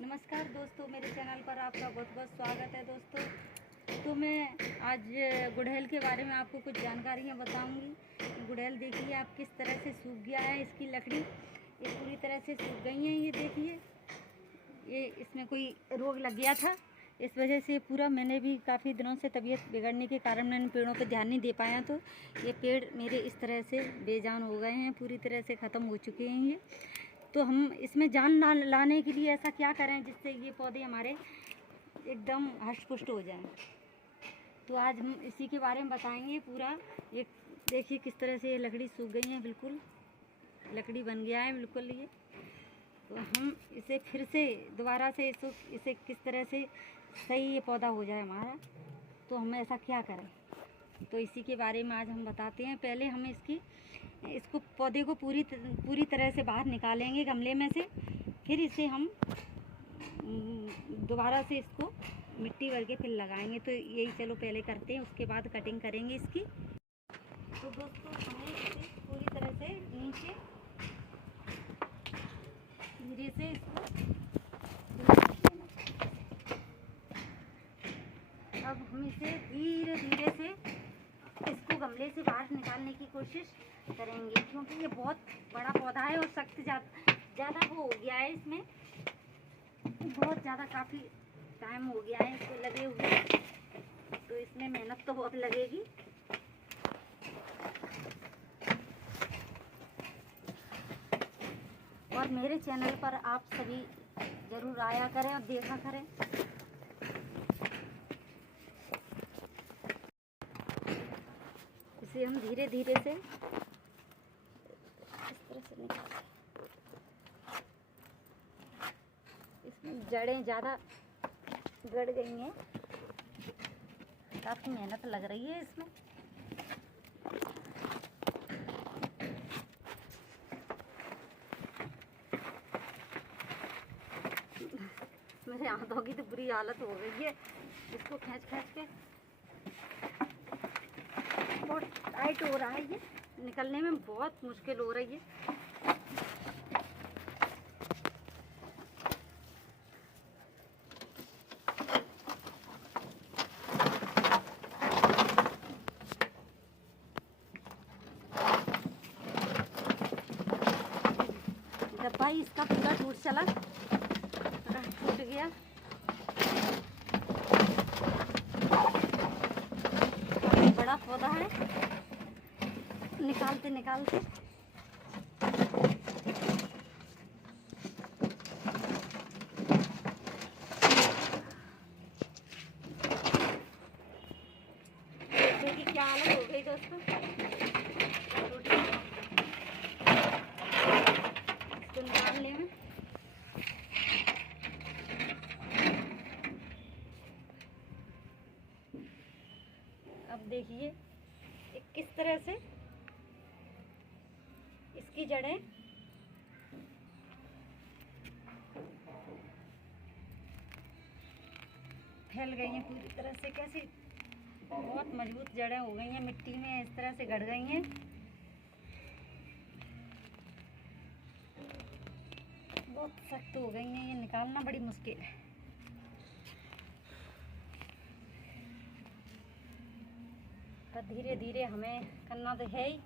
नमस्कार दोस्तों, मेरे चैनल पर आपका बहुत बहुत स्वागत है दोस्तों। तो मैं आज गुड़हल के बारे में आपको कुछ जानकारियाँ बताऊंगी। गुड़हल देखिए आप किस तरह से सूख गया है, इसकी लकड़ी ये पूरी तरह से सूख गई है। ये देखिए, ये इसमें कोई रोग लग गया था, इस वजह से पूरा मैंने भी काफ़ी दिनों से तबीयत बिगड़ने के कारण मैंने पेड़ों पर ध्यान नहीं दे पाया। तो ये पेड़ मेरे इस तरह से बेजान हो गए हैं, पूरी तरह से ख़त्म हो चुके हैं ये। तो हम इसमें जान लाने के लिए ऐसा क्या करें जिससे ये पौधे हमारे एकदम हष्ट-पुष्ट हो जाएं। तो आज हम इसी के बारे में बताएंगे पूरा। ये देखिए किस तरह से ये लकड़ी सूख गई है, बिल्कुल लकड़ी बन गया है बिल्कुल ये। तो हम इसे फिर से दोबारा से इसे किस तरह से सही ये पौधा हो जाए हमारा, तो हम ऐसा क्या करें, तो इसी के बारे में आज हम बताते हैं। पहले हम इसको पौधे को पूरी तरह से बाहर निकालेंगे गमले में से। फिर इसे हम दोबारा से इसको मिट्टी भर के फिर लगाएंगे। तो यही चलो पहले करते हैं, उसके बाद कटिंग करेंगे इसकी। तो दोस्तों हमें इसे पूरी तरह से नीचे धीरे से इसको अब हम इसे धीरे धीरे से इसको गमले से बाहर निकालने की कोशिश करेंगे, क्योंकि ये बहुत बड़ा पौधा है और सख्त ज़्यादा वो हो गया है। इसमें बहुत ज़्यादा काफ़ी टाइम हो गया है इसको लगे हुए, तो इसमें मेहनत तो बहुत लगेगी। और मेरे चैनल पर आप सभी ज़रूर आया करें और देखा करें। इसे हम धीरे धीरे से इस तरह से निकालें। इसमें जड़ें ज़्यादा गड़ गई हैं, काफ़ी मेहनत लग रही है इसमें। मेरे हाथों की तो बुरी हालत हो गई है, इसको खींच के बहुत टाइट हो रहा है, ये निकलने में बहुत मुश्किल हो रही है। डब्बा ही इसका पूरा टूट गया। बड़ा पौधा है, निकालते देखिए क्या हालत हो गई दोस्तों। इसको निकालने में अब देखिए किस तरह से इसकी जड़ें फैल गई हैं पूरी तरह से। कैसी बहुत मजबूत जड़ें हो गई हैं, मिट्टी में इस तरह से गड़ गई हैं। बहुत सख्त हो गई हैं, ये निकालना बड़ी मुश्किल है। पर धीरे धीरे हमें करना तो है ही।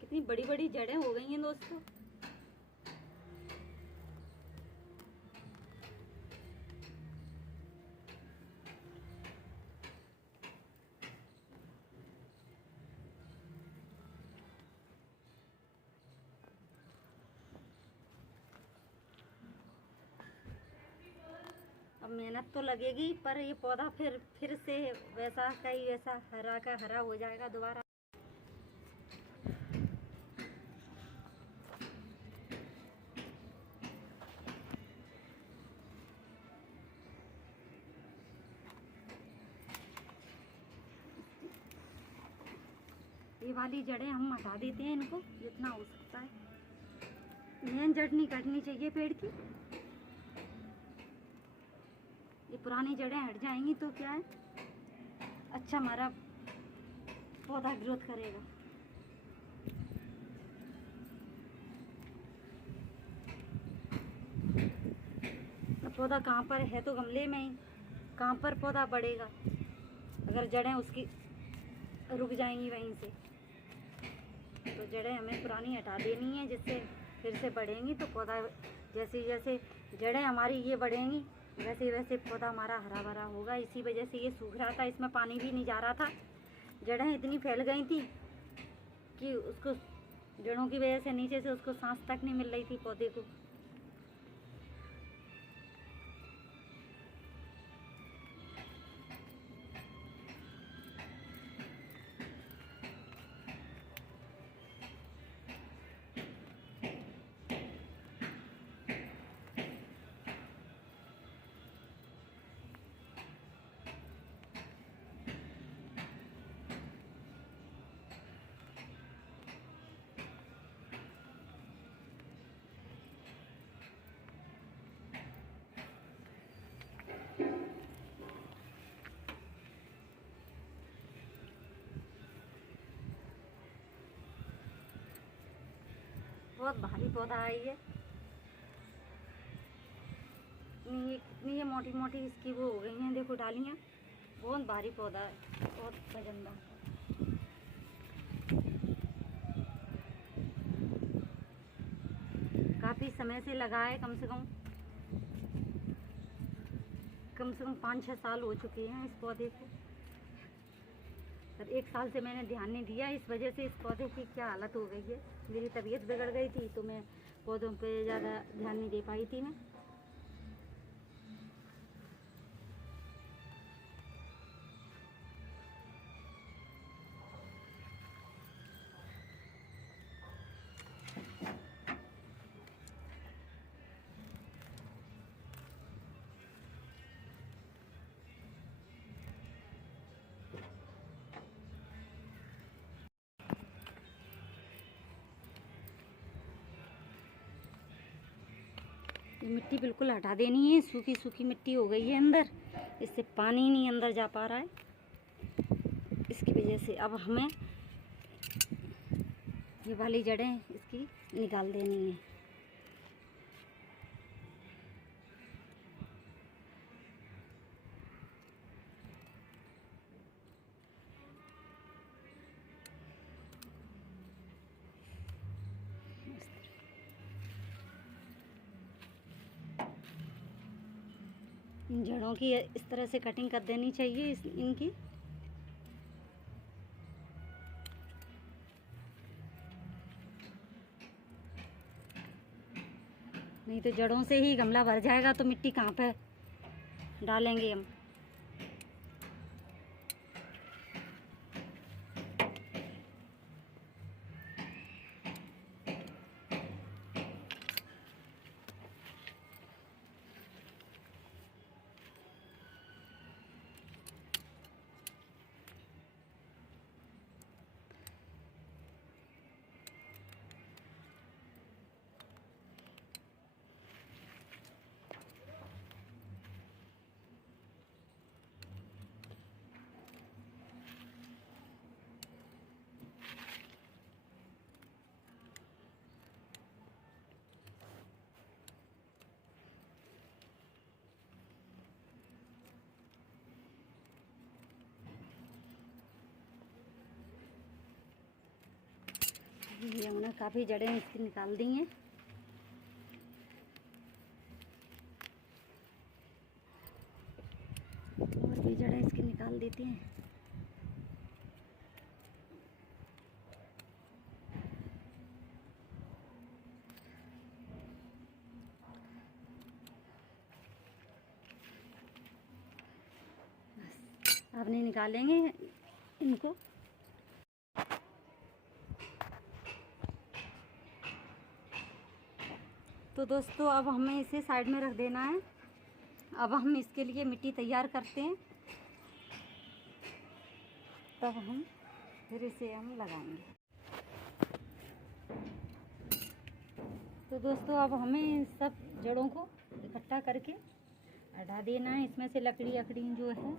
कितनी बड़ी बड़ी जड़ें हो गई हैं दोस्तों। अब मेहनत तो लगेगी, पर ये पौधा फिर से वैसा का ही वैसा हरा का हरा हो जाएगा दोबारा। ये वाली जड़ें हम हटा देते हैं इनको जितना हो सकता है। मेन जड़ नहीं कटनी चाहिए पेड़ की। ये पुरानी जड़ें हट जाएंगी तो क्या है, अच्छा हमारा पौधा ग्रोथ करेगा। पौधा कहाँ पर है तो गमले में ही, कहाँ पर पौधा बढ़ेगा अगर जड़ें उसकी रुक जाएंगी वहीं से। तो जड़ें हमें पुरानी हटा देनी है, जिससे फिर से बढ़ेंगी तो पौधा जैसे जैसे जड़ें हमारी ये बढ़ेंगी वैसे वैसे पौधा हमारा हरा भरा होगा। इसी वजह से ये सूख रहा था, इसमें पानी भी नहीं जा रहा था। जड़ें इतनी फैल गई थी कि उसको जड़ों की वजह से नीचे से उसको सांस तक नहीं मिल रही थी पौधे को। बहुत भारी पौधा है ये। इतनी ये मोटी मोटी इसकी वो हो गई हैं, देखो डालियाँ। बहुत भारी पौधा है, बहुत वजनदार। काफ़ी समय से लगा है, कम से कम 5-6 साल हो चुके हैं इस पौधे को। पर 1 साल से मैंने ध्यान नहीं दिया, इस वजह से इस पौधे की क्या हालत हो गई है। मेरी तबीयत बिगड़ गई थी तो मैं पौधों पे ज़्यादा ध्यान नहीं दे पाई थी मैं। ये मिट्टी बिल्कुल हटा देनी है, सूखी सूखी मिट्टी हो गई है अंदर, इससे पानी नहीं अंदर जा पा रहा है। इसकी वजह से अब हमें ये वाली जड़ें इसकी निकाल देनी है। इन जड़ों की इस तरह से कटिंग कर देनी चाहिए इनकी। नहीं तो जड़ों से ही गमला भर जाएगा तो मिट्टी कहाँ पे डालेंगे हम। ये हमने काफ़ी जड़ें इसकी निकाल दी हैं। और भी जड़ें इसकी निकाल देते हैं। अब नहीं निकालेंगे इनको। तो दोस्तों अब हमें इसे साइड में रख देना है। अब हम इसके लिए मिट्टी तैयार करते हैं, तब हम फिर इसे हम लगाएंगे। तो दोस्तों अब हमें सब जड़ों को इकट्ठा करके हटा देना है। इसमें से लकड़ी अकड़ी जो है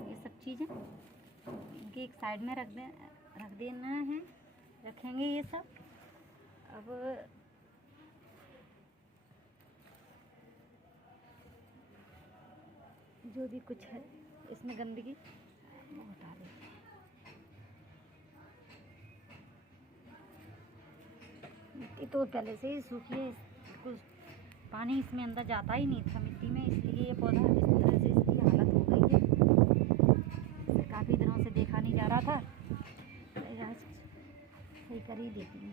ये सब चीज़ें इनकी एक साइड में रख देना है, रखेंगे ये सब। अब जो भी कुछ है इसमें गंदगी वो हटा देते हैं। मिट्टी तो पहले से ही सूखी है, कुछ पानी इसमें अंदर जाता ही नहीं था मिट्टी में, इसलिए ये पौधा इस तरह से इसकी हालत हो गई है। इसे काफ़ी दिनों से देखा नहीं जा रहा था, आज सही कर ही देती हूँ।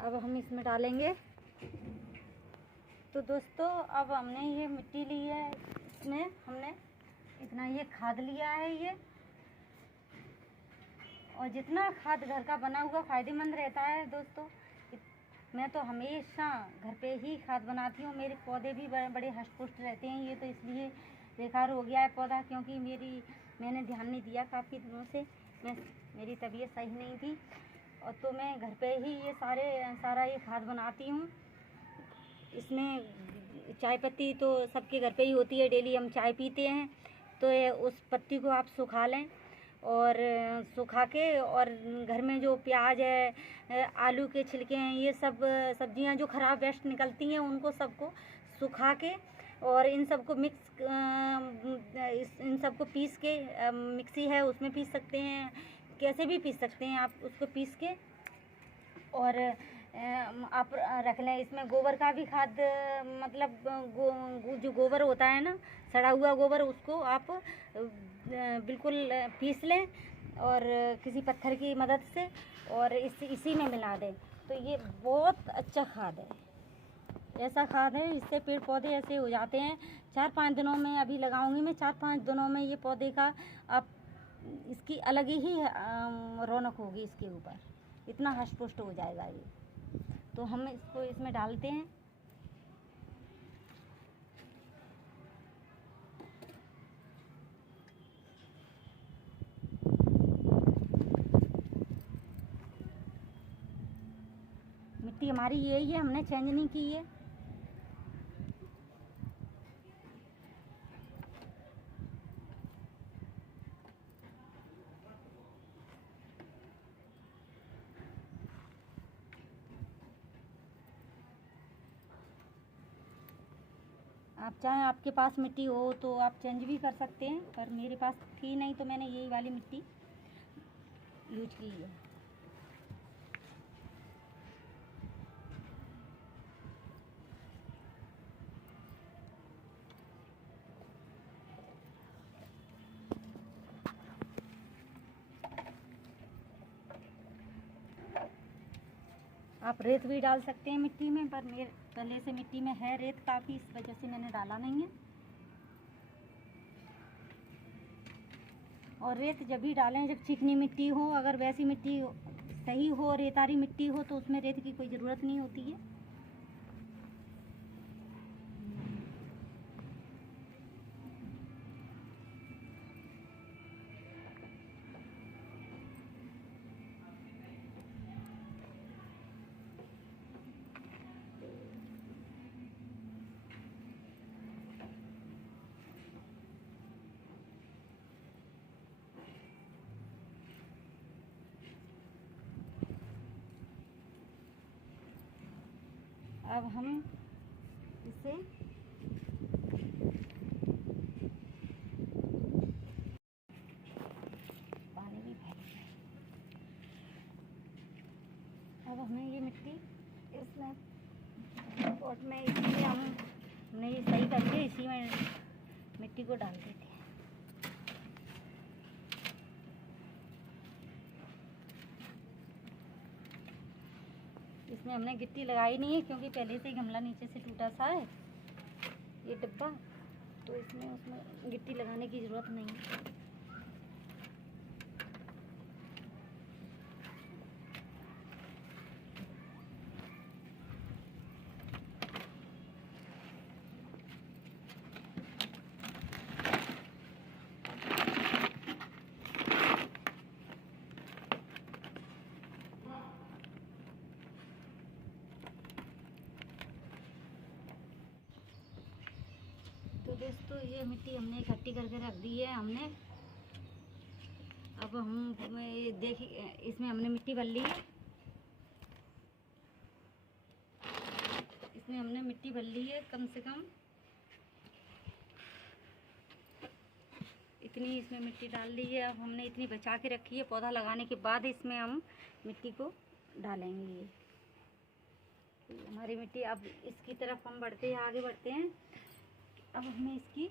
अब हम इसमें डालेंगे। तो दोस्तों अब हमने ये मिट्टी ली है, इसमें हमने इतना ये खाद लिया है ये, और जितना खाद घर का बना हुआ फ़ायदेमंद रहता है दोस्तों। मैं तो हमेशा घर पे ही खाद बनाती हूँ। मेरे पौधे भी बड़े हष्ट पुष्ट रहते हैं। ये तो इसलिए बेकार हो गया है पौधा क्योंकि मैंने ध्यान नहीं दिया काफ़ी दिनों से, मेरी तबीयत सही नहीं थी, और तो मैं घर पे ही ये सारा ये खाद बनाती हूँ। इसमें चाय पत्ती तो सबके घर पे ही होती है, डेली हम चाय पीते हैं, तो उस पत्ती को आप सुखा लें, और सुखा के और घर में जो प्याज है, आलू के छिलके हैं, ये सब सब्जियां जो ख़राब वेस्ट निकलती हैं उनको सबको सुखा के और इन सबको इन सबको पीस के, मिक्सी है उसमें पीस सकते हैं, कैसे भी पीस सकते हैं आप उसको पीस के, और आप रख लें। इसमें गोबर का भी खाद, मतलब जो गोबर होता है ना, सड़ा हुआ गोबर, उसको आप बिल्कुल पीस लें और किसी पत्थर की मदद से, और इसी में मिला दें। तो ये बहुत अच्छा खाद है, ऐसा खाद है, इससे पेड़ पौधे ऐसे हो जाते हैं 4-5 दिनों में। अभी लगाऊंगी मैं 4-5 दिनों में ये पौधे का आप इसकी अलग ही रौनक होगी, इसके ऊपर इतना हष्ट पुष्ट हो जाएगा ये। तो हम इसको इसमें डालते हैं। मिट्टी हमारी यही है, हमने चेंज नहीं की है। आप चाहें, आपके पास मिट्टी हो तो आप चेंज भी कर सकते हैं, पर मेरे पास थी नहीं तो मैंने यही वाली मिट्टी यूज की है। आप रेत भी डाल सकते हैं मिट्टी में, पर मेरे पहले से मिट्टी में है रेत काफ़ी, इस वजह से मैंने डाला नहीं है। और रेत जब भी डालें जब चिकनी मिट्टी हो, अगर वैसी मिट्टी सही हो, रेतारी मिट्टी हो, तो उसमें रेत की कोई ज़रूरत नहीं होती है। अब हम इसे पानी भी भरेंगे। अब हमें ये मिट्टी इसमें पॉट में, इसी में हमने ये सही करके इसी में मिट्टी को डाल देते हैं। इसमें हमने गिट्टी लगाई नहीं है क्योंकि पहले से ही गमला नीचे से टूटा सा है ये डिब्बा, तो उसमें गिट्टी लगाने की ज़रूरत नहीं है। तो दोस्तों ये मिट्टी हमने इकट्ठी करके रख दी है हमने। अब हम ये देखिए इसमें हमने मिट्टी भर ली है, इसमें हमने मिट्टी भर ली है कम से कम इतनी इसमें मिट्टी डाल दी है। अब हमने इतनी बचा के रखी है, पौधा लगाने के बाद इसमें हम मिट्टी को डालेंगे। ये हमारी मिट्टी, अब इसकी तरफ हम बढ़ते हैं, आगे बढ़ते हैं। अब हमें इसकी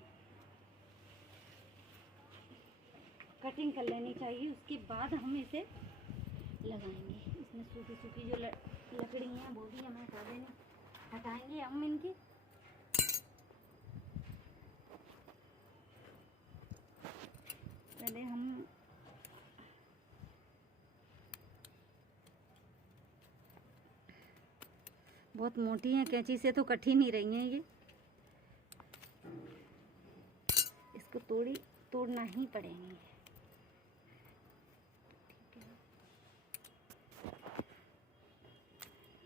कटिंग कर लेनी चाहिए, उसके बाद हम इसे लगाएंगे। इसमें सूखी सूखी जो लकड़ी हैं वो भी हमें हटाएंगे हम इनकी। पहले हम बहुत मोटी हैं, कैंची से तो कट ही नहीं रही हैं ये, इसको तोड़ना ही पड़ेंगे।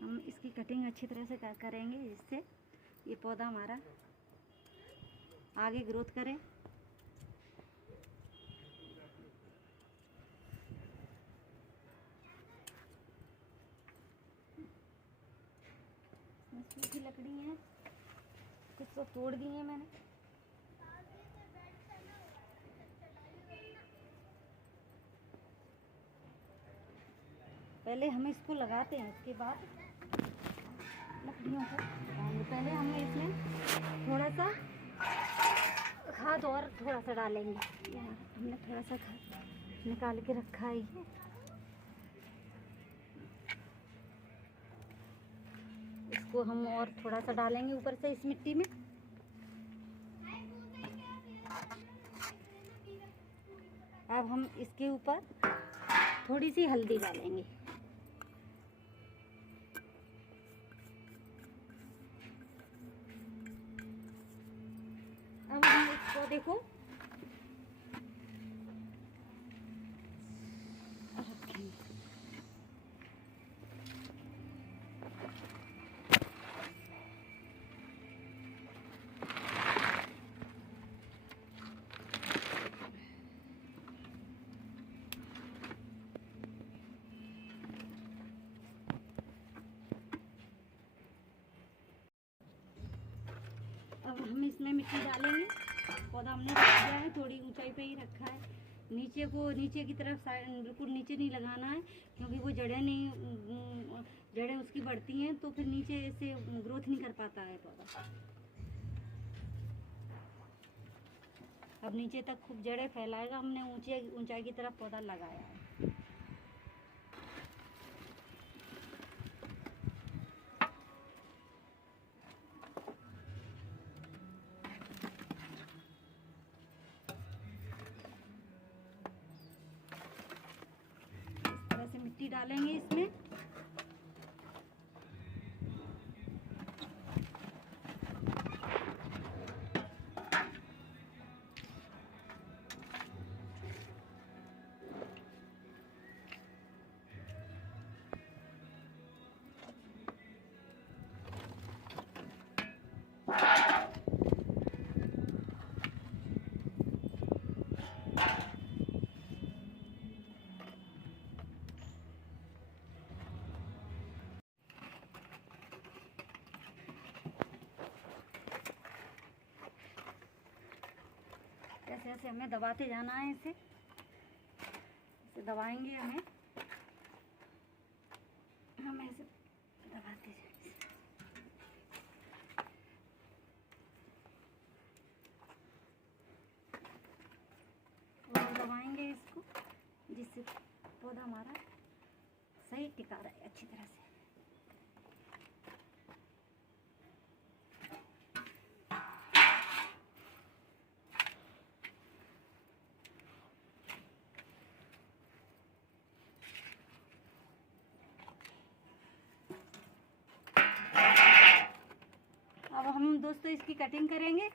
हम इसकी कटिंग अच्छी तरह से करेंगे जिससे ये पौधा हमारा आगे ग्रोथ करे। सूखी लकड़ी है, कुछ तो तोड़ दी है मैंने। पहले हम इसको लगाते हैं, उसके बाद लकड़ियों को लगाएंगे। पहले हम इसमें थोड़ा सा खाद और थोड़ा सा डालेंगे। हमने थोड़ा सा खाद निकाल के रखा है, इसको हम और थोड़ा सा डालेंगे ऊपर से इस मिट्टी में। अब हम इसके ऊपर थोड़ी सी हल्दी डालेंगे। अब हम इसको देखो अब हम इसमें मिट्टी डालेंगे। पौधा हमने रख दिया है, थोड़ी ऊंचाई पे ही रखा है। नीचे की तरफ बिल्कुल नीचे नहीं लगाना है, क्योंकि वो जड़ें उसकी बढ़ती हैं तो फिर नीचे से ग्रोथ नहीं कर पाता है पौधा। अब नीचे तक खूब जड़ें फैलाएगा। हमने ऊंचाई की तरफ पौधा लगाया है। मिट्टी डालेंगे इसमें। ऐसे ऐसे हमें दबाते जाना है, इसे दबाएंगे हम ऐसे दबाते जाएंगे। और दबाएंगे इसको, जिससे पौधा हमारा सही टिका रहे अच्छी तरह से। अब हम दोस्तों इसकी कटिंग करेंगे।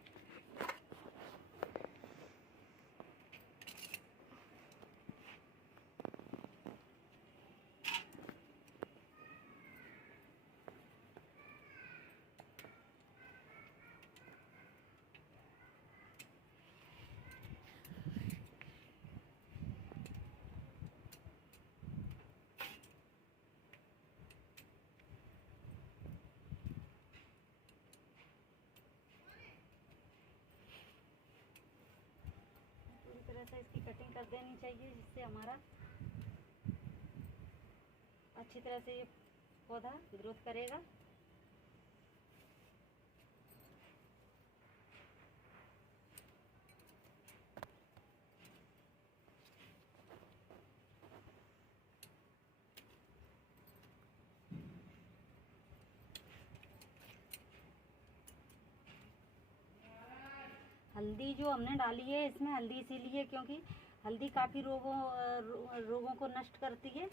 तरह से इसकी कटिंग कर देनी चाहिए, जिससे हमारा अच्छी तरह से ये पौधा ग्रोथ करेगा। हल्दी जो हमने डाली है, इसमें हल्दी इसीलिए क्योंकि हल्दी काफ़ी रोगों को नष्ट करती है।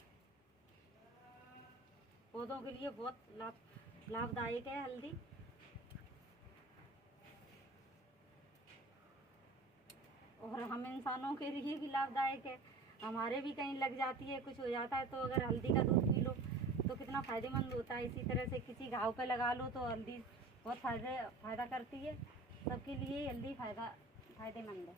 पौधों के लिए बहुत लाभदायक है हल्दी। और हम इंसानों के लिए भी लाभदायक है। हमारे भी कहीं लग जाती है, कुछ हो जाता है, तो अगर हल्दी का दूध पी लो तो कितना फ़ायदेमंद होता है। इसी तरह से किसी घाव पे लगा लो तो हल्दी बहुत फ़ायदा करती है। सबके लिए हल्दी फ़ायदेमंद है।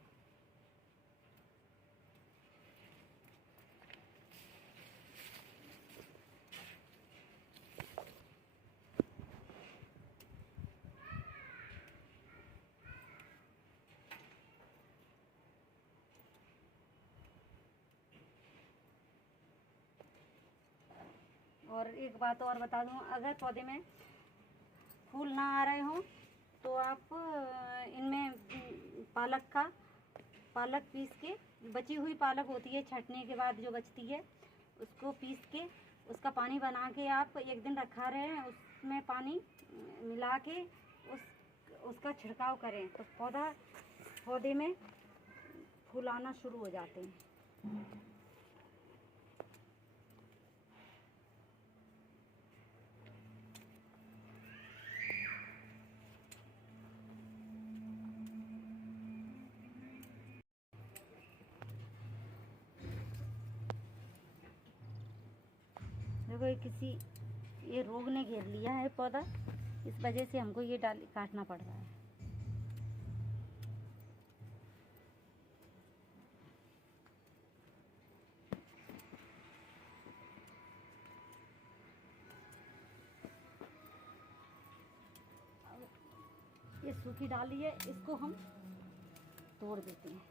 और एक बात और बता दूं, अगर पौधे में फूल ना आ रहे हों तो आप इनमें पालक पीस के, बची हुई पालक होती है छँटने के बाद जो बचती है, उसको पीस के उसका पानी बना के आप एक दिन रखा रहे, उसमें पानी मिला के उसका छिड़काव करें तो पौधे में फूल आना शुरू हो जाते हैं। देखो ये रोग ने घेर लिया है पौधा, इस वजह से हमको ये काटना पड़ रहा है। ये सूखी डाली है, इसको हम तोड़ देते हैं।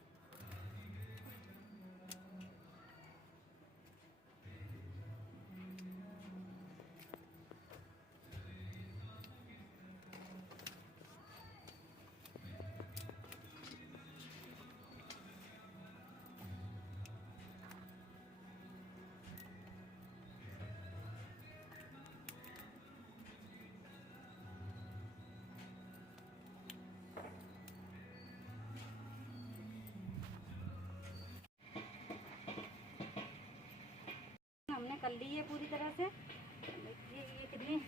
हमने कर ली है पूरी तरह से। देखिए ये कितनी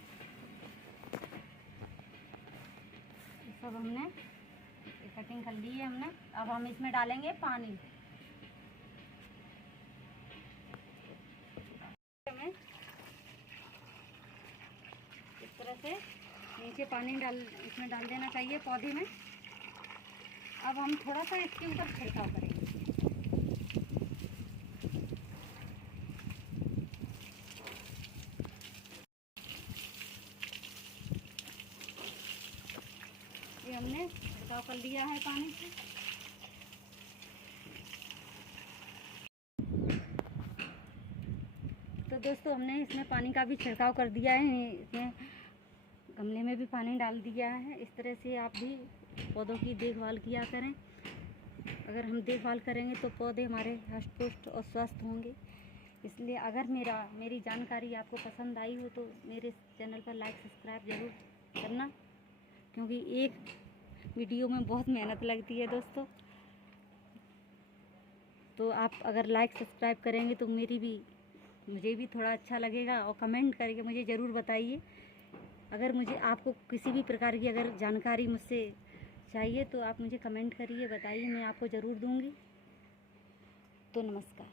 सब हमने कटिंग कर ली है हमने। अब हम इसमें डालेंगे पानी। हमें इस तरह से नीचे पानी इसमें डाल देना चाहिए पौधे में। अब हम थोड़ा सा इसके ऊपर छिड़काव करेंगे। हमने छिड़काव कर लिया है पानी से। तो दोस्तों हमने इसमें पानी का भी छिड़काव कर दिया है, इसमें गमले में भी पानी डाल दिया है। इस तरह से आप भी पौधों की देखभाल किया करें। अगर हम देखभाल करेंगे तो पौधे हमारे हष्ट पुष्ट और स्वस्थ होंगे। इसलिए अगर मेरी जानकारी आपको पसंद आई हो तो मेरे चैनल पर लाइक सब्सक्राइब ज़रूर करना, क्योंकि एक वीडियो में बहुत मेहनत लगती है दोस्तों। तो आप अगर लाइक सब्सक्राइब करेंगे तो मुझे भी थोड़ा अच्छा लगेगा। और कमेंट करके मुझे ज़रूर बताइए। अगर आपको किसी भी प्रकार की अगर जानकारी मुझसे चाहिए तो आप मुझे कमेंट करिए, बताइए, मैं आपको ज़रूर दूँगी। तो नमस्कार।